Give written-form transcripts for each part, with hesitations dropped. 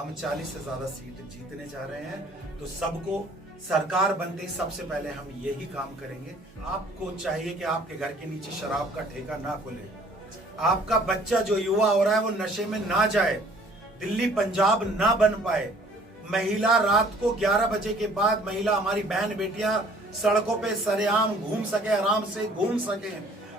हम 40 से ज्यादा सीट जीतने जा रहे हैं। तो सबको सरकार बनते ही सबसे पहले हम यही काम करेंगे। आपको चाहिए कि आपके घर के नीचे शराब का ठेका ना खुले, आपका बच्चा जो युवा हो रहा है वो नशे में ना जाए, दिल्ली पंजाब ना बन पाए, महिला रात को 11 बजे के बाद महिला हमारी बहन बेटियां सड़कों पे सरेआम घूम सके, आराम से घूम सके।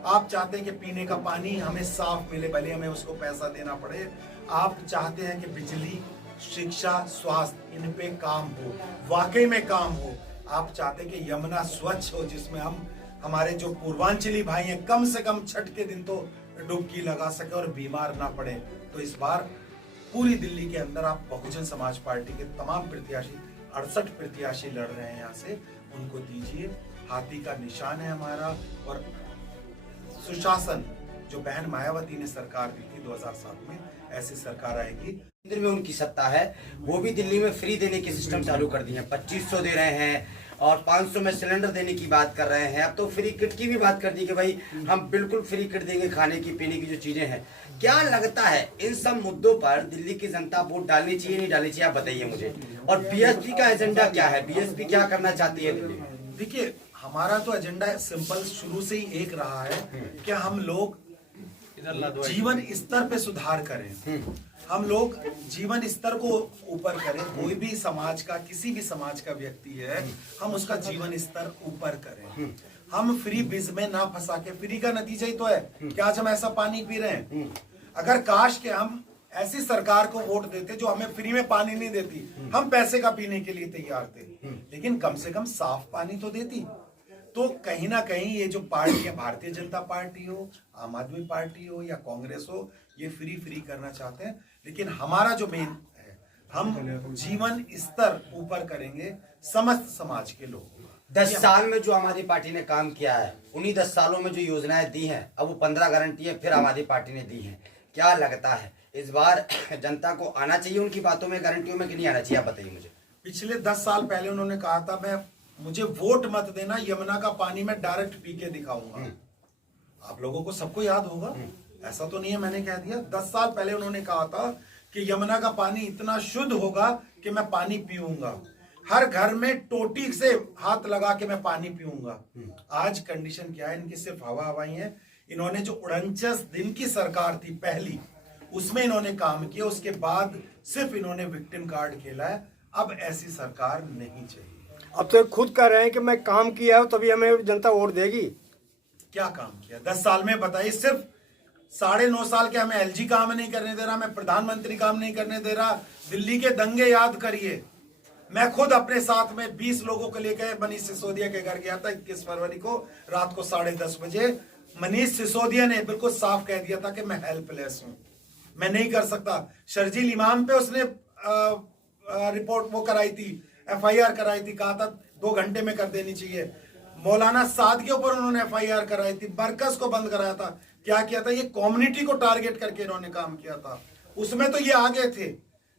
आप चाहते हैं कि पीने का पानी हमें साफ मिले, भले हमें उसको पैसा देना पड़े। आप चाहते हैं कि बिजली, शिक्षा, स्वास्थ्य इन पे काम हो, वाकई में काम हो। आप चाहते हैं कि यमुना स्वच्छ हो, जिसमें हम हमारे जो पूर्वांचली भाई हैं कम से कम छठ के दिन तो डुबकी लगा सके और बीमार ना पड़े। तो इस बार पूरी दिल्ली के अंदर आप बहुजन समाज पार्टी के तमाम प्रत्याशी, 68 प्रत्याशी लड़ रहे हैं यहाँ से, उनको दीजिए। हाथी का निशान है हमारा। और सुशासन जो बहन मायावती ने सरकार दी थी 2007 में, ऐसी सरकार आएगी। केंद्र में उनकी सत्ता है, वो भी दिल्ली में फ्री देने के सिस्टम चालू कर दिए हैं। 2500 दे रहे हैं और 500 में सिलेंडर देने की बात कर रहे हैं। अब तो फ्री किट की भी बात कर दी कि भाई हम बिल्कुल फ्री किट देंगे, खाने की पीने की जो चीजें हैं। क्या लगता है इन सब मुद्दों पर दिल्ली की जनता वोट डालनी चाहिए नहीं डालनी चाहिए, आप बताइए मुझे। और बीएसपी का एजेंडा क्या है, बीएसपी क्या करना चाहती है दिल्ली में? देखिए, हमारा तो एजेंडा सिंपल शुरू से ही एक रहा है कि हम लोग जीवन स्तर पे सुधार करें, हम लोग जीवन स्तर को ऊपर करें। कोई भी समाज का, किसी भी समाज का व्यक्ति है, हम उसका जीवन स्तर ऊपर करें। हम फ्री बीज में ना फंसा के, फ्री का नतीजा ही तो है कि आज हम ऐसा पानी पी रहे हैं। अगर काश के हम ऐसी सरकार को वोट देते जो हमें फ्री में पानी नहीं देती, हम पैसे का पीने के लिए तैयार थे, लेकिन कम से कम साफ पानी तो देती। तो कहीं ना कहीं ये जो पार्टी है, भारतीय जनता पार्टी हो, आम आदमी पार्टी हो या कांग्रेस हो, ये फ्री करना चाहते हैं। लेकिन हमारा जो मेन है, हम जीवन स्तर ऊपर करेंगे समस्त समाज के लोगों का। 10 साल में जो आम आदमी पार्टी ने काम किया है, उन्हीं 10 सालों में जो योजनाएं दी हैं, अब वो 15 गारंटी है फिर आम आदमी पार्टी ने दी हैं। क्या लगता है इस बार जनता को आना चाहिए उनकी बातों में, गारंटियों में, कि नहीं आना चाहिए, आप बताइए मुझे। पिछले 10 साल पहले उन्होंने कहा था, मुझे वोट मत देना, यमुना का पानी मैं डायरेक्ट पी के दिखाऊंगा। आप लोगों को सबको याद होगा, ऐसा तो नहीं है मैंने कह दिया। 10 साल पहले उन्होंने कहा था कि यमुना का पानी इतना शुद्ध होगा कि मैं पानी पीऊंगा, हर घर में टोटी से हाथ लगा के मैं पानी पीऊंगा। आज कंडीशन क्या है, इनकी सिर्फ हवाई है। इन्होंने जो 49 दिन की सरकार थी पहली, उसमें इन्होंने काम किया, उसके बाद सिर्फ इन्होंने विक्टिम कार्ड खेला है। अब ऐसी सरकार नहीं चाहिए। अब तो खुद कह रहे हैं कि मैं काम किया है तभी हमें जनता वोट देगी। क्या काम किया 10 साल में बताइए? सिर्फ 9.5 साल के हमें एलजी काम नहीं करने दे रहा, मैं प्रधानमंत्री काम नहीं करने दे रहा। दिल्ली के दंगे याद करिए, मैं खुद अपने साथ में 20 लोगों को लेकर मनीष सिसोदिया के घर गया था 21 फरवरी को रात को 10:30 बजे। मनीष सिसोदिया ने बिल्कुल साफ कह दिया था कि मैं हेल्पलेस हूं, मैं नहीं कर सकता। शर्जील इमाम पे उसने रिपोर्ट वो कराई थी, एफआईआर कराई थी, कहा था 2 घंटे में कर देनी चाहिए। मौलाना साद के ऊपर उन्होंने एफआईआर कराई थी, बरकस को बंद कराया था। क्या किया था? ये कम्युनिटी को टारगेट करके इन्होंने काम किया था, उसमें तो ये आगे थे।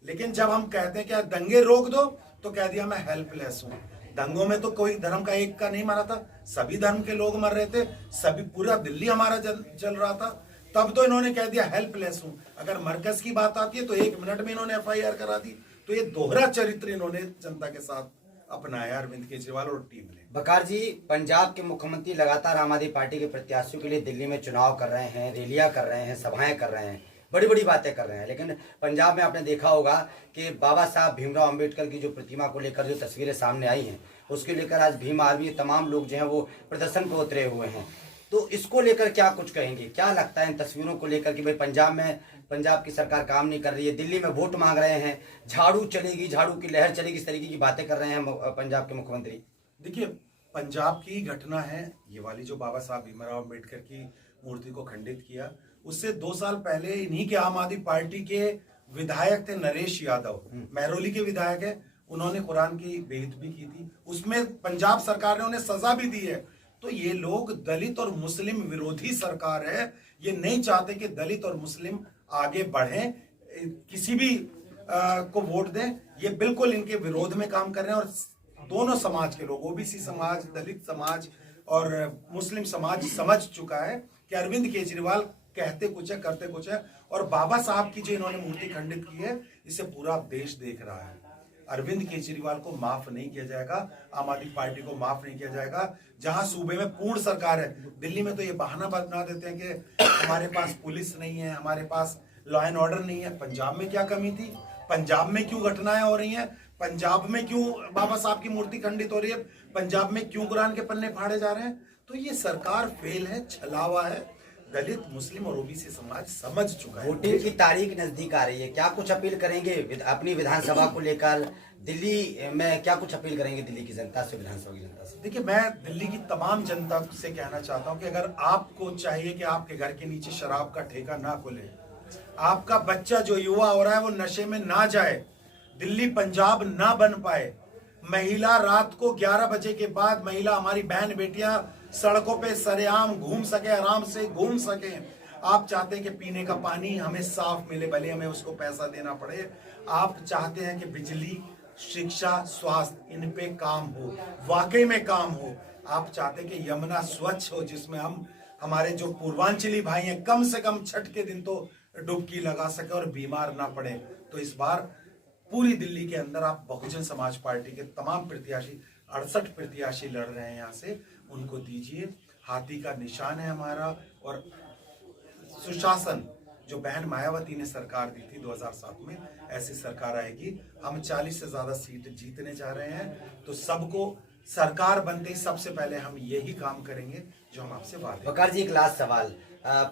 लेकिन जब हम कहते हैं कि दंगे रोक दो, तो कह दिया मैं हेल्पलेस हूं। दंगों में तो कोई धर्म का एक का नहीं मरा था, सभी धर्म के लोग मर रहे थे, सभी पूरा दिल्ली हमारा जल रहा था। तब तो इन्होंने कह दिया हेल्पलेस हूं। अगर मरकज की बात आती है तो 1 मिनट में इन्होंने एफआईआर करा दी। तो ये दोहरा चरित्र इन्होंने जनता के साथ अपनाया अरविंद केजरीवाल और टीम ने। बकार जी, पंजाब के मुख्यमंत्री लगातार आम आदमी पार्टी के प्रत्याशियों के लिए दिल्ली में चुनाव कर रहे हैं, रैलियां कर रहे हैं, सभाएं कर रहे हैं, बड़ी बड़ी बातें कर रहे हैं। लेकिन पंजाब में आपने देखा होगा कि बाबा साहब भीमराव अंबेडकर की जो प्रतिमा को लेकर जो तस्वीरें सामने आई हैं, उसके लेकर आज भीम आर्मी तमाम लोग जो हैं वो प्रदर्शन पर उतरे हुए हैं। तो इसको लेकर क्या कुछ कहेंगे? क्या लगता है इन तस्वीरों को लेकर कि भाई पंजाब की सरकार काम नहीं कर रही है, दिल्ली में वोट मांग रहे हैं, झाड़ू चलेगी, झाड़ू की लहर चलेगी, इस तरीके की बातें कर रहे हैं पंजाब के मुख्यमंत्री? देखिए, पंजाब की घटना है ये वाली, जो बाबा साहब भीमराव अंबेडकर की मूर्ति को खंडित किया। उससे 2 साल पहले इन्हीं के आम आदमी पार्टी के विधायक थे नरेश यादव, महरौली के विधायक है, उन्होंने कुरान की बेइज्जती की थी। उसमें पंजाब सरकार ने उन्हें सजा भी दी है। तो ये लोग दलित और मुस्लिम विरोधी सरकार है, ये नहीं चाहते कि दलित और मुस्लिम आगे बढ़ें, किसी भी को वोट दें। ये बिल्कुल इनके विरोध में काम कर रहे हैं। और दोनों समाज के लोग, ओबीसी समाज, दलित समाज और मुस्लिम समाज समझ चुका है कि अरविंद केजरीवाल कहते कुछ है, करते कुछ है। और बाबा साहब की जो इन्होंने मूर्ति खंडित की है, इसे पूरा देश देख रहा है। अरविंद केजरीवाल को माफ नहीं किया जाएगा, आम आदमी पार्टी को माफ नहीं किया जाएगा। जहां सूबे में पूर्ण सरकार है, दिल्ली में तो ये बहाना बना देते हैं कि हमारे पास पुलिस नहीं है, हमारे पास लॉ एंड ऑर्डर नहीं है। पंजाब में क्या कमी थी? पंजाब में क्यों घटनाएं हो रही हैं? पंजाब में क्यों बाबा साहब की मूर्ति खंडित हो रही है? पंजाब में क्यों कुरान के पन्ने फाड़े जा रहे हैं? तो ये सरकार फेल है, छलावा है। दलित, मुस्लिम और ओबीसी समाज समझ चुका है। वोटिंग की तारीख नजदीक आ रही है, क्या कुछ अपील करेंगे अपनी विधानसभा को लेकर? दिल्ली में क्या कुछ अपील करेंगे दिल्ली की जनता से, विधानसभा की जनता से? देखिए, मैं दिल्ली की तमाम जनता से कहना चाहता हूं कि अगर आपको चाहिए कि आपके घर के नीचे शराब का ठेका ना खुले, आपका बच्चा जो युवा हो रहा है वो नशे में ना जाए, दिल्ली पंजाब ना बन पाए, महिला रात को 11 बजे के बाद महिला हमारी बहन बेटियां सड़कों पे सरेआम घूम सके, आराम से घूम सके। आप चाहते हैं कि पीने का पानी हमें साफ मिले, भले हमें उसको पैसा देना पड़े। आप चाहते हैं कि बिजली, शिक्षा, स्वास्थ्य, इन पे काम हो, वाकई में काम हो। आप चाहते हैं कि यमुना स्वच्छ हो, जिसमें हम हमारे जो पूर्वांचली भाई हैं कम से कम छठ के दिन तो डुबकी लगा सके और बीमार ना पड़े। तो इस बार पूरी दिल्ली के अंदर आप बहुजन समाज पार्टी के तमाम प्रत्याशी, 68 प्रत्याशी लड़ रहे हैं, यहाँ से उनको दीजिए। हाथी का निशान है हमारा। और सुशासन जो बहन मायावती ने सरकार दी थी 2007 में, ऐसी सरकार आएगी। हम 40 से ज्यादा सीट जीतने जा रहे हैं। तो सबको सरकार बनते ही सबसे पहले हम यही काम करेंगे जो हम आपसे वादे। वकार जी, एक लास्ट सवाल।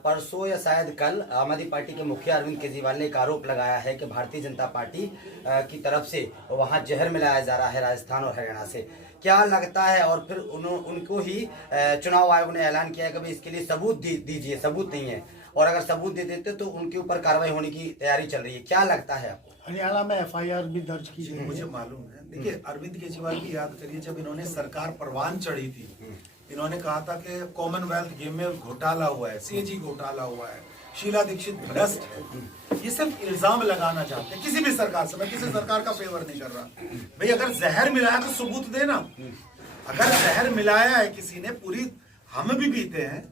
परसों या शायद कल आम आदमी पार्टी के मुखिया अरविंद केजरीवाल ने एक आरोप लगाया है कि भारतीय जनता पार्टी की तरफ से वहां जहर मिलाया जा रहा है राजस्थान और हरियाणा से। क्या लगता है? और फिर उनको ही चुनाव आयोग ने ऐलान किया है कि भाई इसके लिए सबूत दीजिए, सबूत नहीं है, और अगर सबूत दे देते तो उनके ऊपर कार्रवाई होने की तैयारी चल रही है। क्या लगता है आपको? हरियाणा में FIR भी दर्ज की गई। मुझे मालूम है। देखिए, अरविंद केजरीवाल की याद करिए, जब इन्होंने सरकार परवान चढ़ी थी, इन्होंने कहा था कि कॉमनवेल्थ गेम में घोटाला हुआ है, CAG घोटाला हुआ है, शीला दीक्षित भ्रष्ट है। ये सिर्फ इल्जाम लगाना चाहते हैं किसी भी सरकार से। मैं किसी सरकार का फेवर नहीं कर रहा। भाई, अगर जहर मिलाया तो सबूत देना। अगर जहर मिलाया है किसी ने, पूरी हम भी पीते हैं,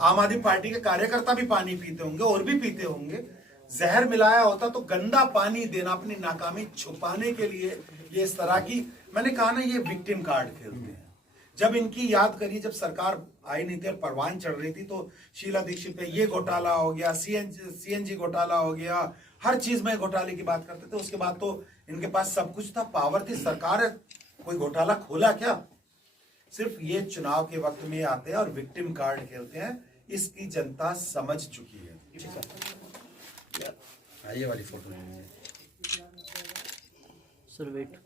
आम आदमी पार्टी के कार्यकर्ता भी पानी पीते होंगे और भी पीते होंगे। जहर मिलाया होता तो गंदा पानी देना अपनी नाकामी छुपाने के लिए ये इस तरह की, मैंने कहा ना, ये विक्टिम कार्ड खेलते हैं। जब इनकी याद करिए, जब सरकार आई नहीं थी और परवान चढ़ रही थी, तो शीला दीक्षित पे ये घोटाला हो गया, CNG घोटाला हो गया, हर चीज में घोटाले की बात करते थे। उसके बाद तो इनके पास सब कुछ था, पावर थी, सरकार है, कोई घोटाला खोला क्या? सिर्फ ये चुनाव के वक्त में आते हैं और विक्टिम कार्ड खेलते हैं। इसकी जनता समझ चुकी है। ये वाली फोटो नहीं है सर वेट।